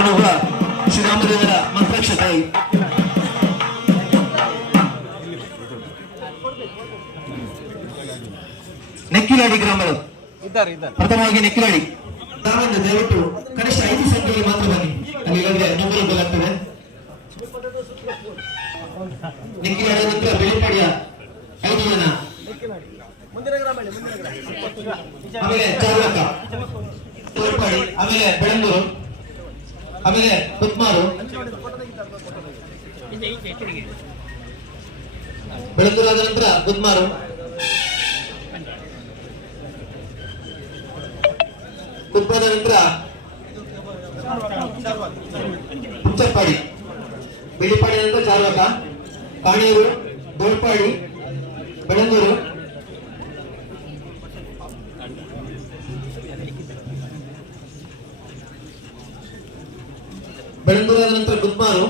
ಕೊಡುವ ಶ್ರೀರಾಮದೇವರ ತಾಯಿ. ನೆಕ್ಕಿಲಾಡಿ ಇದ್ದಾರೆ ಪ್ರಥಮವಾಗಿ ನೆಕ್ಕಿಲಾಡಿ ತಾವೆಂದು ದಯವಿಟ್ಟು ಕನಿಷ್ಠ ಐದು ಸಂಖ್ಯೆಯಲ್ಲಿ ಮಾತ್ರ ಬನ್ನಿ. ಅಲ್ಲಿ ಇಲ್ಲದ್ರೆ ನಂಬರ್ ಬಲಾಗ್ತದೆ ನೆಕ್ಕಿಲಾಡಿ ನಂತರ ಬೆಳಿಪಾಡಿಯ ಐದು ಜನ. ಆಮೇಲೆ ಚಾರ್ವಕ. ತೋರ್ಪಾಡಿ ಆಮೇಲೆ ಬೆಳಂದೂರು ಆಮೇಲೆ ಕುತ್ಮಾರು ಆದ ನಂತರ ಕುತ್ಮಾರು ಕುತ್ಮಾದ ನಂತರ ಪುಚ್ಚಪ್ಪಾಡಿ ಬಿಳಿಪಾಡಿ ನಂತರ ಚಾರ್ವಕ ಪಾಣಿಯೂರು ದೋಳ್ಪಾಡಿ ಬೆಳಂದೂರು ಬೆಳಂದೂರು ಆದ ನಂತರ ಗುದ್ಮಾರು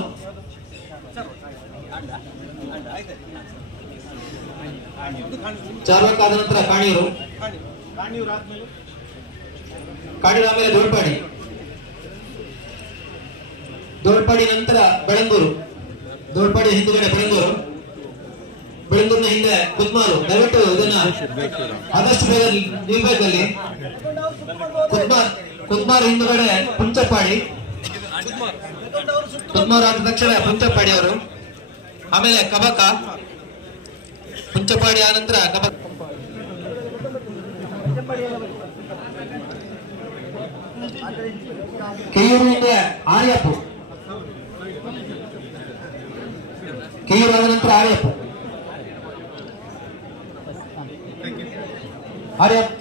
ಚಾರ್ವಕ ಆದ ನಂತರ ಕಾಣಿಯೂರು. ಕಾಣಿಯೂರು ಆಮೇಲೆ ದೋಳ್ಪಾಡಿ ದೋಳ್ಪಾಡಿ ನಂತರ ಬೆಳಂದೂರು ದೋಳ್ಪಾಡಿ ಹಿಂದುಗಡೆ ಬೆಳಂದೂರು ಬೆಳಂದೂರಿನ ಹಿಂದೆ ಕುತ್ಮಾರು ದಯವಿಟ್ಟು ಇದನ್ನ ಆದಷ್ಟು ಬೇಗ ನಿಲ್ಬೇಕಲ್ಲಿ. ಕುತ್ಮಾರ್ ಕುತ್ಮಾರ್ ಹಿಂದುಗಡೆ ಪುಂಚಪ್ಪಾಡಿ. ಕುತ್ಮಾರ್ ಆದ ತಕ್ಷಣ ಪುಂಚಪ್ಪಾಡಿ ಅವರು ಆಮೇಲೆ ಕಬಕ ಪುಂಚಪ್ಪಾಡಿ ಆದ ನಂತರ ಕಬಕ್ ಕೆಯೂರಿನಿಂದ ಆರ್ಯಪ್ಪು ಕೆಯೂರು ಆದ ನಂತರ ಆರ್ಯಪ್ಪು ಆರ್ಯಪ್ಪ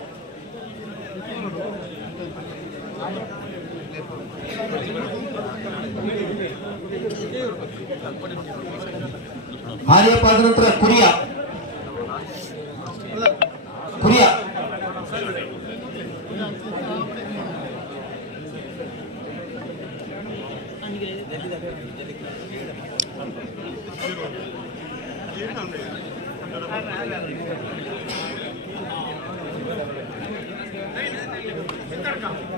ಆರ್ಯಪ್ಪ ಆದ ನಂತರ ಕುರಿಯ ಕುರಿಯ ಕೆಯೂರು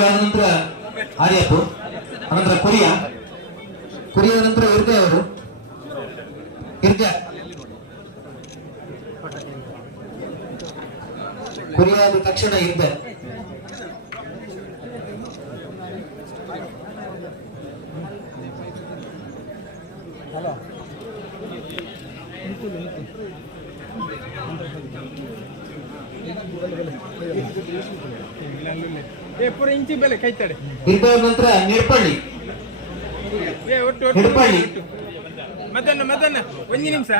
ಆದ ನಂತರ ಆರ್ಯಪ್ಪು ಅನಂತರ ಕುರಿಯ ಕುರಿಯ ನಂತರ ಇರ್ದೆ ಅವರು ಇರ್ದೆ ಕುರಿಯ ಆದ ತಕ್ಷಣ ಇರ್ದೆ ಏ ಪೂರ ಇಂಚಿ ಬೆಲೆ ಕೈ ತಡೆ. ಇರ್ದೆ ಆದ ನಂತರ ನಿರ್ಪಳ್ಳಿ ಏ ಒಟ್ಟು ಒಟ್ಟು. ಹಿಡ್ಕೊಳ್ಳಿ. ಮದನ್ನ ಮದನ್ನ ಒಂದು ನಿಮಿಷ.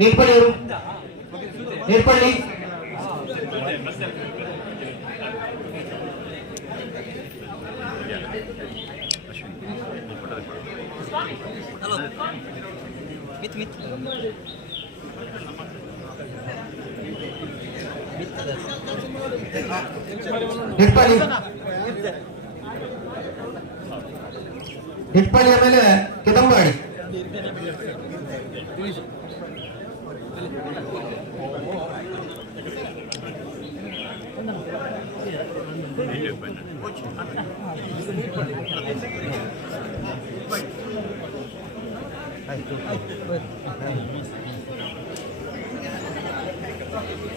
ನಿರ್ಪಳ್ಳಿ ಅವರು. ನಿರ್ಪಳ್ಳಿ ನಿರ್ಪಳ್ಳಿ ಹಿಟ್ಪಳ್ಳಿ ಆಮೇಲೆ ಕೆದಂಬಾಡಿ ನೆಟ್ಟಾಳಿಗೆ ಕೊಟ್ಟು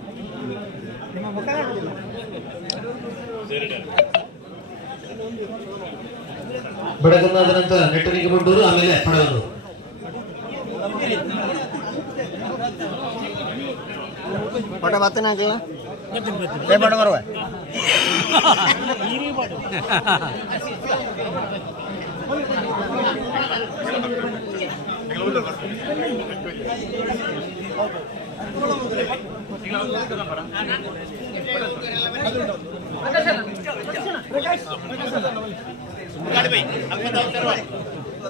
ನಿಮ್ಮ ಮುಖ ನಂತರ ನೆಟ್ಟನಿಗೆ ಬಂಡೂರು ಆಮೇಲೆ ಪಡಗನೂರು ಪಟ ಬರ್ತೇನೆ ಮಾಡ ಬರುವ.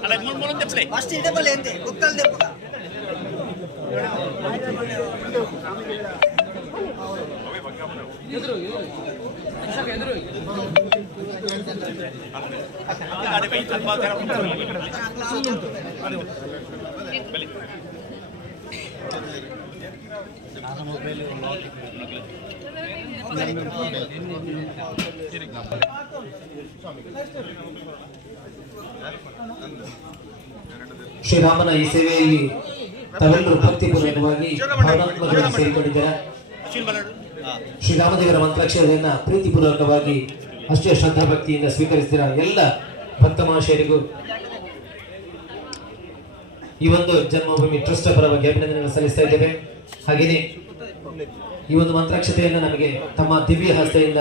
అలా మూడు మూలం తెప్పలే? ಶ್ರೀರಾಮನ ಈ ಸೇವೆಯಲ್ಲಿ ತಾವೆಲ್ಲರೂ ಭಕ್ತಿಪೂರ್ವಕವಾಗಿ ಭಾವನಾತ್ಮಕವಾಗಿ ಸೇರಿಕೊಂಡಿದ್ದಾರೆ? ಶ್ರೀರಾಮದೇವರ ಮಂತ್ರಾಕ್ಷರವನ್ನ ಪ್ರೀತಿಪೂರ್ವಕವಾಗಿ ಅಷ್ಟೇ ಶ್ರದ್ಧಾ ಭಕ್ತಿಯಿಂದ ಸ್ವೀಕರಿಸಿದ ಎಲ್ಲ ಭಕ್ತ ಮಹಾಶಯರಿಗೂ. ಈ ಒಂದು ಜನ್ಮಭೂಮಿ ಟ್ರಸ್ಟ್ ಪರವಾಗಿ ಅಭಿನಂದನೆಗಳನ್ನು ಸಲ್ಲಿಸ್ತಾ ಇದ್ದೇವೆ. ಹಾಗೆಯೇ ಈ ಒಂದು ಮಂತ್ರಾಕ್ಷತೆಯನ್ನು ನಮಗೆ ತಮ್ಮ ದಿವ್ಯ ಹಸ್ತೆಯಿಂದ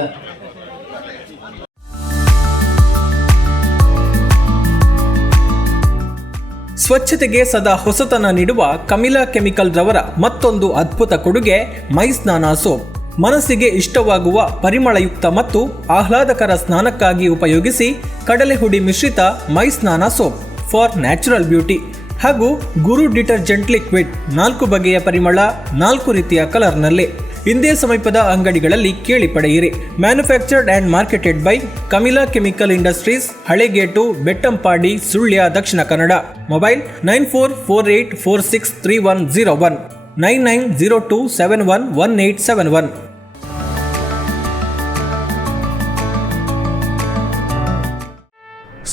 ಸ್ವಚ್ಛತೆಗೆ ಸದಾ ಹೊಸತನ ನೀಡುವ ಕಮಿಲಾ ಕೆಮಿಕಲ್ ರವರ ಮತ್ತೊಂದು ಅದ್ಭುತ ಕೊಡುಗೆ ಮೈ ಸ್ನಾನ ಸೋಪ್. ಮನಸ್ಸಿಗೆ ಇಷ್ಟವಾಗುವ ಪರಿಮಳಯುಕ್ತ ಮತ್ತು ಆಹ್ಲಾದಕರ ಸ್ನಾನಕ್ಕಾಗಿ ಉಪಯೋಗಿಸಿ ಕಡಲೆ ಹುಡಿ ಮಿಶ್ರಿತ ಮೈ ಸ್ನಾನ ಸೋಪ್. For natural beauty. ಹಾಗೂ ಗುರು ಡಿಟರ್ಜೆಂಟ್ ಲಿಕ್ವಿಡ್ ನಾಲ್ಕು ಬಗೆಯ ಪರಿಮಳ, ನಾಲ್ಕು ರೀತಿಯ ಕಲರ್ನಲ್ಲಿ. ಇಂದೇ ಸಮೀಪದ ಅಂಗಡಿಗಳಲ್ಲಿ ಕೇಳಿ ಪಡೆಯಿರಿ. Manufactured and marketed by Kamila chemical industries, Halegate, Bettampady, Sullia, Dakshina Kannada. Mobile nine four four eight four six three one zero one, nine nine zero two seven one one eight seven one.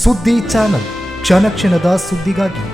ಸುದ್ದಿ channel, ಕ್ಷಣ ಕ್ಷಣದ ಸುದ್ದಿಗಾಗಿ